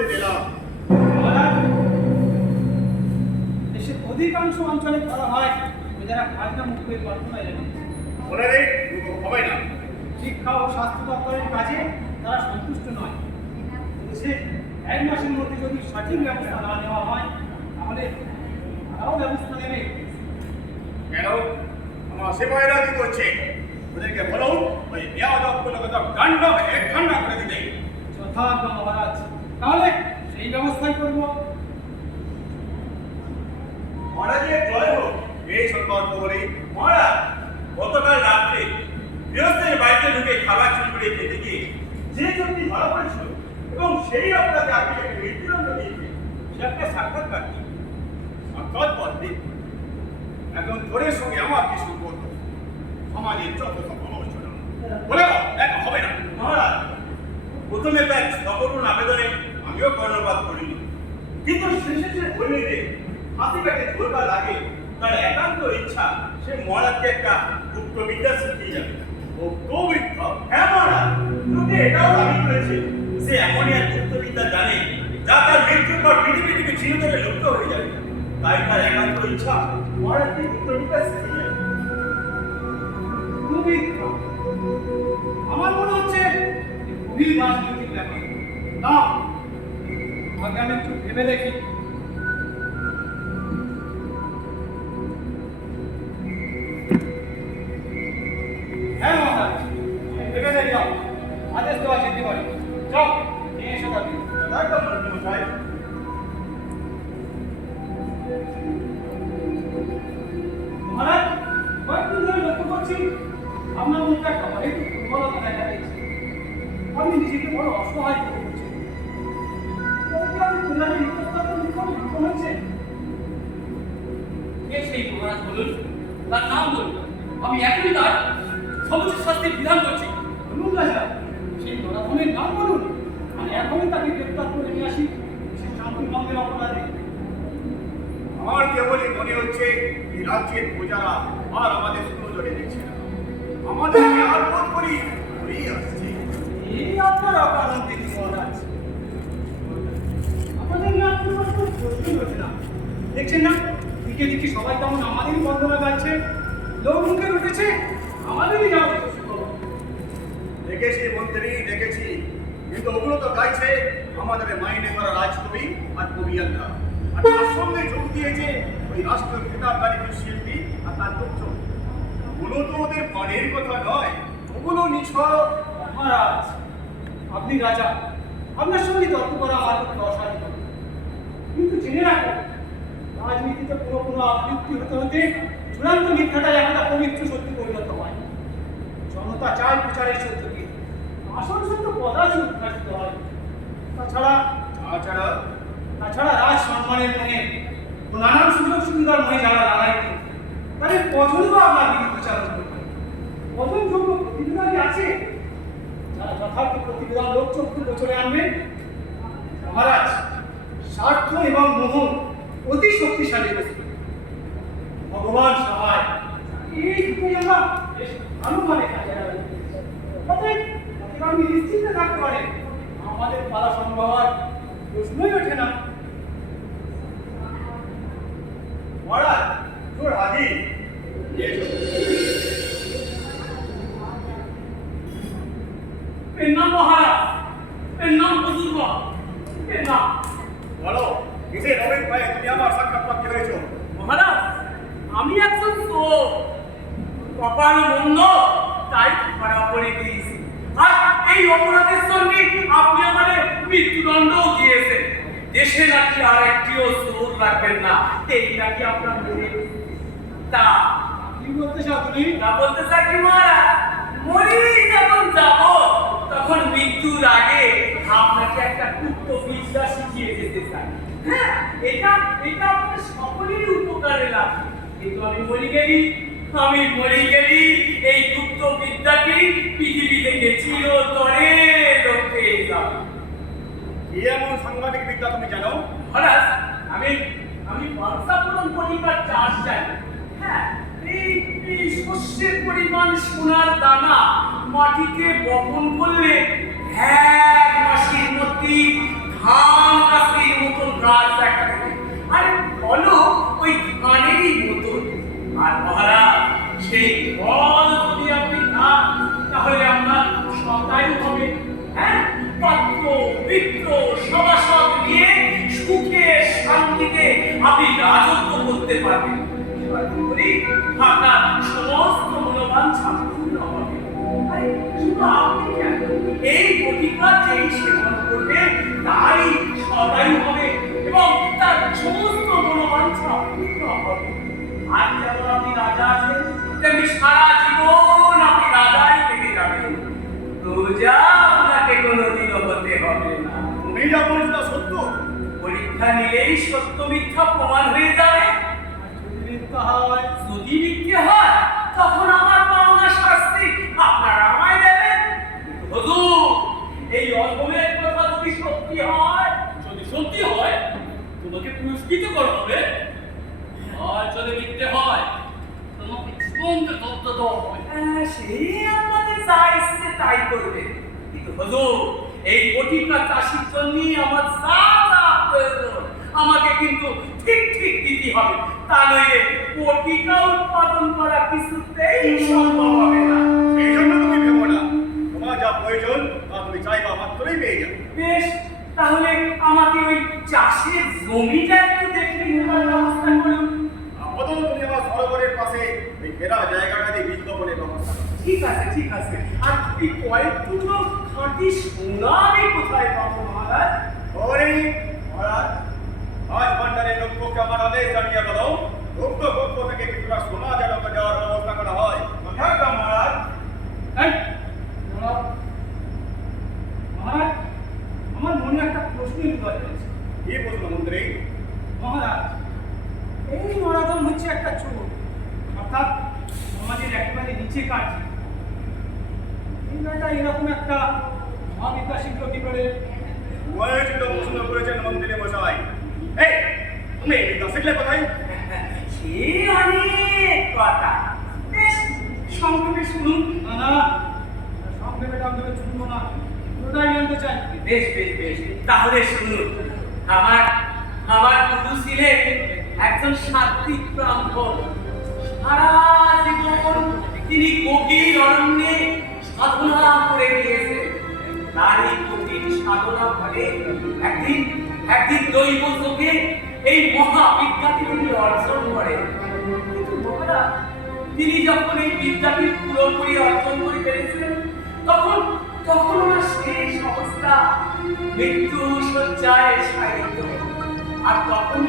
বলে দিলাম। দেশের অধিকাংশ অঞ্চলে করা হয় যারা খাজনা মুক্তির প্রার্থনায় জানে বলে রে হবে না। শিক্ষা ও স্বাস্থ্য দপ্তরের কাজে তারা সন্তুষ্ট নয়। দেশে 1 মাসের মধ্যে যদি সঠিক ব্যবস্থা না নেওয়া হয় তাহলে তারাও ব্যবস্থা নেবে। কেন আমার সেবাইরা কি করছে? ওদেরকে বলো ওই বেয়াদবগুলোকে তো দণ্ড এক ঠান্ডা করে দিতে। যথার্থ মহারাজ, তাহলে সেই ব্যবস্থাই করবো। মহারাজের জয় হোক। এই সতর্ক করে মহারাজ গতকাল রাত্রে গৃহস্থের বাড়িতে ঢুকে খাবার চুরি করে খেতে গিয়ে যে জনটি ধরা পড়েছিল এবং সেই আপনাকে আপনি মৃত্যুদণ্ড দিয়েছে সে একটা সাক্ষাৎকার দিন। সাক্ষাৎ বলতে এখন তোরের সঙ্গে আমার কি সম্পর্ক? সমাজের যত সব অনুষ্ঠান বলে দেখা হবে না। মহারাজ প্রথমে তার সকরুণ আবেদনে আমিও কর্ণপাত করিনি, কিন্তু শেষে যে বললি যে হাসি পেটে ধরবার লাগে তার একান্ত ইচ্ছা সে মহারাজকে একটা গুপ্ত বিদ্যা শিখিয়ে যাবে। ও কবিত্ব হ্যাঁ মহারাজ, তোকে এটাও দাবি করেছে সে এমনই এক গুপ্ত বিদ্যা জানে যা তার মৃত্যুর পর পৃথিবী থেকে চিরতরে লুপ্ত হয়ে যাবে। তাই তার একান্ত ইচ্ছা মহারাজকে গুপ্ত বিদ্যা শিখিয়ে যাবে। আমার মনে হচ্ছে গভীর রাজনৈতিক ব্যাপার। না, আগে আমি একটু ভেবে দেখি। হ্যাঁ মহারাজ, ভেবে দেখলাম আদেশ দেওয়া যেতে পারে। যাও নিয়ে এসো তাকে। একদম মন্ত্রী মহারাজ, কয়েকদিন ধরে লক্ষ্য করছি আপনার মধ্যে একটা অনেক দুর্বলতা দেখা দিয়েছে। আপনি নিজেকে বড় অসহায় করে তুলছেন। আপনি প্রজাদের ইতস্তত নিকট হয়েছে। কে সেই মহারাজ বলুন, তার নাম বলুন, আমি এখনই তার সর্বোচ্চ শাস্তির বিধান করছি। বলুন রাজা, সেই নরাধমের নাম বলুন, আমি এখনই তাকে গ্রেপ্তার করে নিয়ে আসি সে শান্তি ভঙ্গের অপরাধে। আমার কেবলই মনে হচ্ছে এই রাজ্যের প্রজারা আর আমাদের সুনজরে দেখছে না। আমাদের আর বোধ করি ঘুরেই আসছে। এই আপনার অকারণ দেখি মহারাজ, আমাদের না কোনো প্রশ্নই হচ্ছে না। দেখছেন না দিকে দিকে সবাই কেমন আমাদেরই বন্দনা গাইছে, লোক মুখে উঠেছে আমাদেরই যাওয়া। দেখেছি মন্ত্রী দেখেছি, কিন্তু ওগুলো তো গাইছে আমাদের মাইনে করা রাজকবি আর কবিয়ানরা, আর তার সঙ্গে যোগ দিয়েছে ওই রাষ্ট্রীয় খেতাবধারী শিল্পী আর তার পুত্র। ওগুলো তো ওদের পানের কথা নয়, ওগুলো নিছক। মহারাজ, আপনি রাজা, আপনার সঙ্গে তর্ক করা আমার পক্ষে অসাধ্য। কিন্তু জেনে রাখো, রাজনীতিতে কোনো কোনো আবৃত্তি হতে হতে চূড়ান্ত মিথ্যাটাই একটা পবিত্র সত্যি পরিণত হয়। জনতা চায় প্রচারের সত্যকে, আসল সত্য কদাচি উদ্ঘাটিত হয়। তাছাড়া রাজ সম্মানের মনে ও নানান সুযোগ সুবিধার মনে যারা লাগাইত তাদের কজনই বা আপনার বিরুদ্ধে চালন করবে? কজন যোগ্য প্রতিনিধি আছে যারা যথার্থ প্রতিবেদন লোক চক্ষু গোচরে আনবেন? মহারাজ, স্বার্থ এবং মোহ অতি শক্তিশালী বস্তু। ভগবান সহায়, এই দুটোই আমরা বেশ ভালোভাবে কাজে লাগাই। অতএব আপনি নিশ্চিন্তে থাকতে পারেন, আমাদের পালা সম্ভব আর প্রশ্নই ওঠে না। মহারাজ তোর হাজির। এর নাম মহারাজ, এর নাম বুজুর্গ, এর নাম। বলো কিসে নবীন ভাই তুমি আমার সাক্ষাৎ প্রাপ্তি হয়েছো? মহারাজ, আমি একজন চোর, কপাল মন্দ তাই ধরা পড়ে গিয়েছি। আর এই অপরাধের সঙ্গে আপনি আমাদের মৃত্যুদণ্ডও দিয়েছেন। দেশে নাকি আর একটিও চোর রাখবেন না, এই নাকি আপনার মনে। তা কি বলতে চাও তুমি? না বলতে চাই কি মহারাজ, মরি যখন যাব তখন মৃত্যুর আগে আপনাকে একটা গুপ্ত বিদ্যা শিখিয়ে যেতে চাই। হ্যাঁ, এটা এটা আপনার সকলেরই উপকারে লাগবে। কিন্তু আমি মরে গেলি এই গুপ্ত বিদ্যাটি পৃথিবী থেকে চিরতরে লোপ পেয়ে যাবে। কি এমন সাংবাদিক বিদ্যা তুমি জানো? মহারাজ, আমি বার্তা পূরণ করিবার চাষ চাই। হ্যাঁ, এই শস্যের পরিমাণ সোনার দানা মাটিতে বপন করলে 1 মাসের মধ্যে ধান গাছের মতন গাছ দেখা দেবে। আরে বলো ওই ধানেরই মতন। আর মহারাজ সেই ফল যদি আপনি খান তাহলে আপনার সদাই হবে। হ্যাঁ, পাত্র মিত্র সভাসদ নিয়ে সুখে শান্তিতে আপনি রাজত্ব করতে পারবেন। এবার করি আপনার সমস্ত মনোবাঞ্ছা পূর্ণ হবে। আরে শুধু আপনি কেন, এই বটিকা যেই সেবন করবে তাই সদাই হবে এবং তার সমস্ত মনোবাঞ্ছা পূর্ণ হবে। আর যেমন আপনি রাজা আছেন তেমনি সারা জীবন আপনি রাজাই থেকে যাবেন। প্রজা আপনাকে কোনোদিনও হতে হবে না। তুমি যা বলছো তা সত্য? পরীক্ষা নিলেই সত্য মিথ্যা প্রমাণ হয়ে যাবে। যদি মিথ্যে হয় তখন আমার পাওনা শাস্তি আপনারা আমায় দেবেন। হুজুর, এই অধমের কথা যদি সত্যি হয়, যদি সত্যি হয় তোমাকে পুরস্কৃত করা হবে, আর যদি মিথ্যে হয় তোমাকে জীবনকে দগ্ধ দেওয়া হবে। সেই আপনাদের যা ইচ্ছে তাই করবে। কিন্তু হুজুর, এই বটিকা চাষির জন্যই আমার যা যা প্রয়োজন আমাকে কিন্তু ঠিক ঠিক দিতে হবে। তা নইলে বটিকা উৎপাদন করা কিছুতেই সম্ভব হবে না। সেই জন্য তুমি ভেবো না, তোমার যা প্রয়োজন তা তুমি চাইবা মাত্রই পেয়ে যাবে। বেশ, তাহলে আমাকে ওই চাষের জমিটা একটু দেখে নেবার ব্যবস্থা করুন। আপাতত তুমি আমার সরোবরের পাশে এই ঘেরা জায়গাটা দিয়ে বীজ বপনের ব্যবস্থা করো। ঠিক আছে, ঠিক আছে। আর এই কয়েক টুকরো খাঁটি সোনা আমি কোথায় পাবো মহারাজ? ওরে মহারাজ, আজ ভান্ডারের লোককে আমার আদেশ জানিয়ে বলো, ভক্ত ভক্ত থেকে কিছুটা সোনা যেন দেওয়ার ব্যবস্থা করা হয়। কথা মহারাজ। এই, দাঁড়াও। মহারাজ, আমার মনে একটা প্রশ্নের উদয় হয়েছে। কি প্রশ্ন মন্ত্রী? মহারাজ, এই নরাধম হচ্ছে একটা চোর, অর্থাৎ সমাজের একেবারে নিচে কাটছে। এই বেটা এরকম একটা মহাবিকাশিক কি করে? উচিত প্রশ্ন করেছেন মন্ত্রী মশাই। এই, তুমি এটা শিখলে কোথায়? সে অনেক কথা। বেশ, সংক্ষেপে শুনুন। না না, সংক্ষেপে টাঙ্গেপে শুনবো না, পুরোটাই জানতে চাই। বেশ বেশ বেশ, তাহলে শুনুন। আমার আমার গুরু ছিলেন একজন সাত্বিক ব্রাহ্মণ। সারা জীবন তিনি গভীর অরণ্যে সাধনা করে গিয়েছেন। তার এই গভীর সাধনা ফলে একদিন একদিন দৈব যোগে এই মহাবিদ্যাটি তিনি অর্জন করেন। কিন্তু মহারাজ, তিনি যখন এই বিদ্যাটি পুরোপুরি অর্জন করে ফেলেছিলেন তখন তখন ওনার শেষ অবস্থা মৃত্যু শয্যায় শায়িত। আর তখন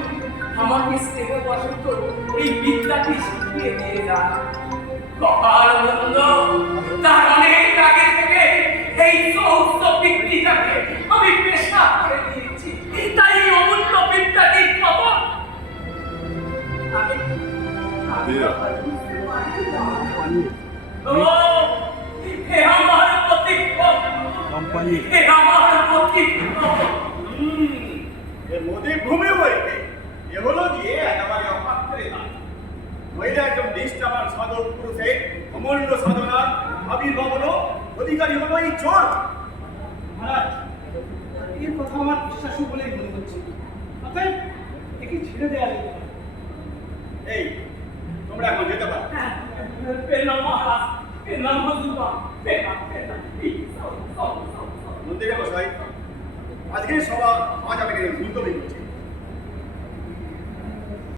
আমাকে স্নেহবশত এই বিদ্যাটি শিখিয়ে দিয়ে যান। কপাল বন্ধ, তার অনেক আগে থেকে এই সমস্ত বিদ্যাটাকে আমি পেশা করে দিয়েছি। তাই এই অমূল্য বিদ্যাটির খবর আমি বুঝতে পারি না। ও, হে আমার কোম্পানি, হে আমার এ মোদী ভূমি বইতে এ হলো গিয়ে একেবারে অপাত্রে দান। মহিলা একজন নিষ্ঠাবান সাধক পুরুষের অমূল্য সাধনার আবির্ভাব হলো, অধিকারী হলো এই চোর। মহারাজ, এই কথা আমার বিশ্বাসী বলেই মনে হচ্ছে। অতএব একে ছেড়ে দেওয়া যেতে পারে। এই, তোমরা এখন যেতে পারো। পেলাম মহারাজ, পেলাম হজুরবা, পেলাম। মন্দিরে বসাই, আজকের সভা আজ আমি মুলতবি করছি।